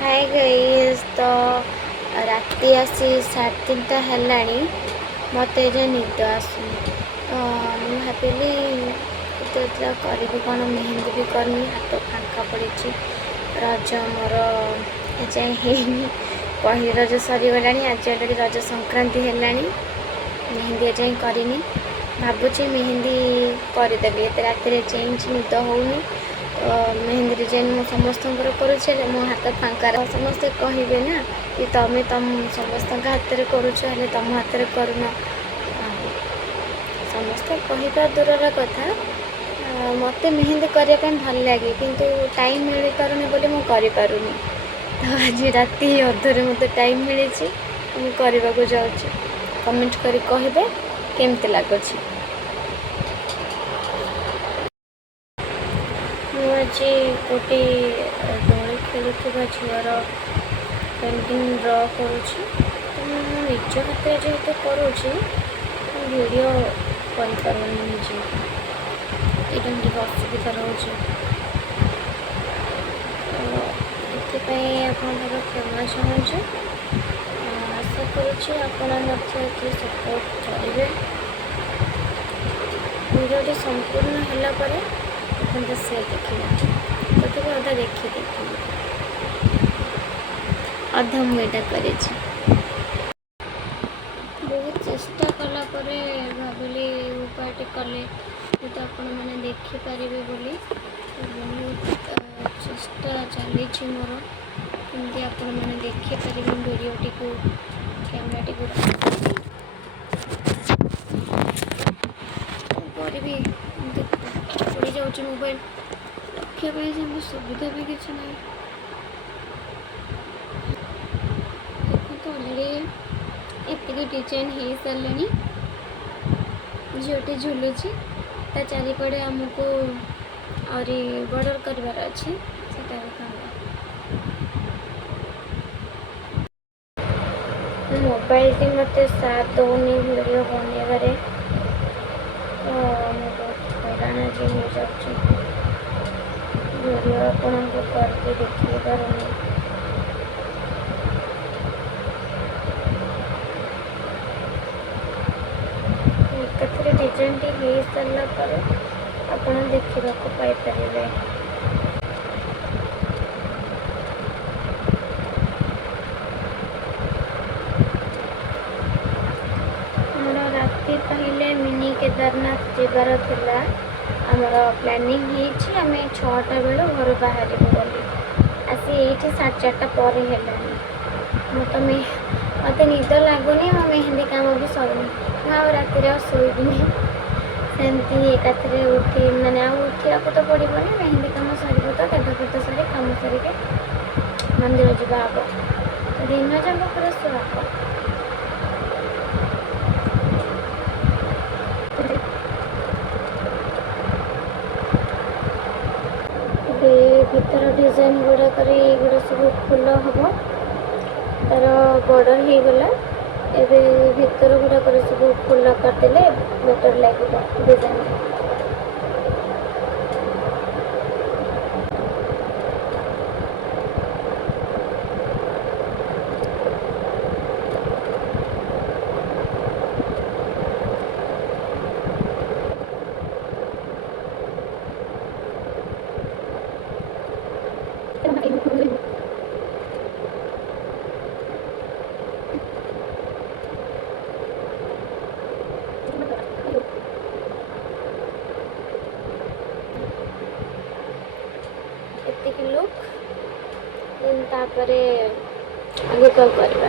Hi guys. तो राति आसी 3:30 हेलाणी मत जे निद आसुनी तो मुझे भाविली तो करी कौन मेहंदी भी करनी हाथ फांका पड़ी रज मोर जाए पहली रज सरीगला आज अलरेडी रज संक्रांति हेलाणी मेहंदी जाए करनी भावुची मेहंदी करदेवी एत राति चेंज निद होनी तो मेहंदी डिजाइन मु समस्त करुचे मो हाथ फांका समस्ते कहे ना कि तुम्हें तुम समस्त हाथ में करुच तुम हाथ में करून समस्ते कहवा दूर कथा मत मेहंदी करने भल लगे किंतु टाइम मिल पारुनी बोली मु करि पारुनी। तो आज राति अधरे मत टाइम मिली मुझे करने को जाऊँ कमेंट करी कहे केमती लगुच। मुझे गोटे दोली खेलुवा झीवर पेंटिंग ड्र करुँची तो मो निज हाथ जेहेतु करुँची वीडियो करनी निजे ये असुविधा रोचे तो ये क्षमा चाहूँ आशा करुँचे आपड़ी सपोर्ट करेंगे वीडियो संपूर्ण है से देखिए तो अधा देखी अधा मुझे कर बहुत चेष्टा कला भाविली उपाय कले तो आपण मैंने देखिपारे बोली बहुत चेष्टा चली मोर कमी आपण मैंने देखिपारे वीडियो टी कैमेरा टी करी पड़ जाऊँ मोबाइल रखापी सुविधा भी किसी ना देखो अलरेडी एतिक डिजाइन हो सारे झीटे झुलुची ता चारिपड़े आमको आहरी बॉर्डर करार अच्छे मोबाइल टी मत साथ दौनी वीडियो बनइबारे तो बहुत हैरान आज हो जाऊँ वीडियो आपको करके देखी पारूनी एकाथरे डिजाइन टी हो सारा पर आप देखा पाइपर राति पहले मिनी केदारनाथ जीवार थिला आमर प्लानिंग आम 6टा बेलू घर बाहर बोली आसी ये 4:30 पर है मत निद लगुनि मो मेहंदी काम भी सरुनी मुझे राति शोबनी सेमती एकाथरे उठी मैंने उठा तो पड़ोनी मेहंदी काम सर तो गाधुपाध सारी कम सरिके मंदिर जावा हम तो दिन जाक पूरा सुहा भीतर डिजाइन गुड़ाक गुड़ा सब फुल हम तार बॉर्डर हो गला एबे भीतर गुड़ाक सब फुल करदे बेटर लगे डिजाइन एतिक लुक देन तापरे आगे क्या करवा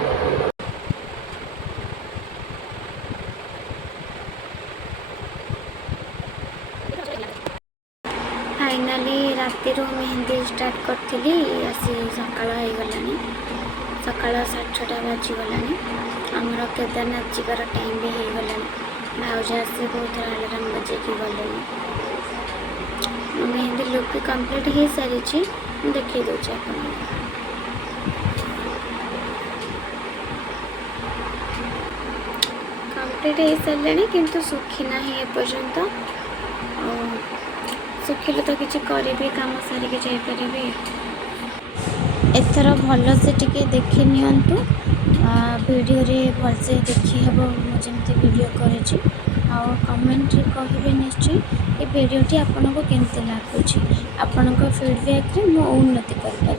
फाइनाली राति मेहंदी स्टार्ट करी आसी सकाळ हो गलानी सकाळ 6:30 बाजीगला आमर केदारनाथ जीवार टाइम भी हो गलानी भाउज आसी बहुत अलार्म बजेकी गले मेहंदी लुक भी कंप्लीट हो सारी देखी दूचे कंप्लीट हो सारे किंतु सुखी ना एपर्यंत सुखिले तो किसी करी काम सारिके जापर। ଏଥର ଭଲସେ ଟିକେ ଦେଖି ନିଅନ୍ତୁ, ଭିଡ଼ିଓରେ ଭଲସେ ଦେଖିହେବ ମୁଁ ଯେମିତି ଭିଡ଼ିଓ କରିଛି। ଆଉ କମେଣ୍ଟରେ କହିବେ ନିଶ୍ଚୟ ଏ ଭିଡ଼ିଓଟି ଆପଣଙ୍କୁ କେମିତି ଲାଗୁଛି। ଆପଣଙ୍କ ଫିଡ଼ବ୍ୟାକ୍ରେ ମୁଁ ଉନ୍ନତି କରିପାରିବି।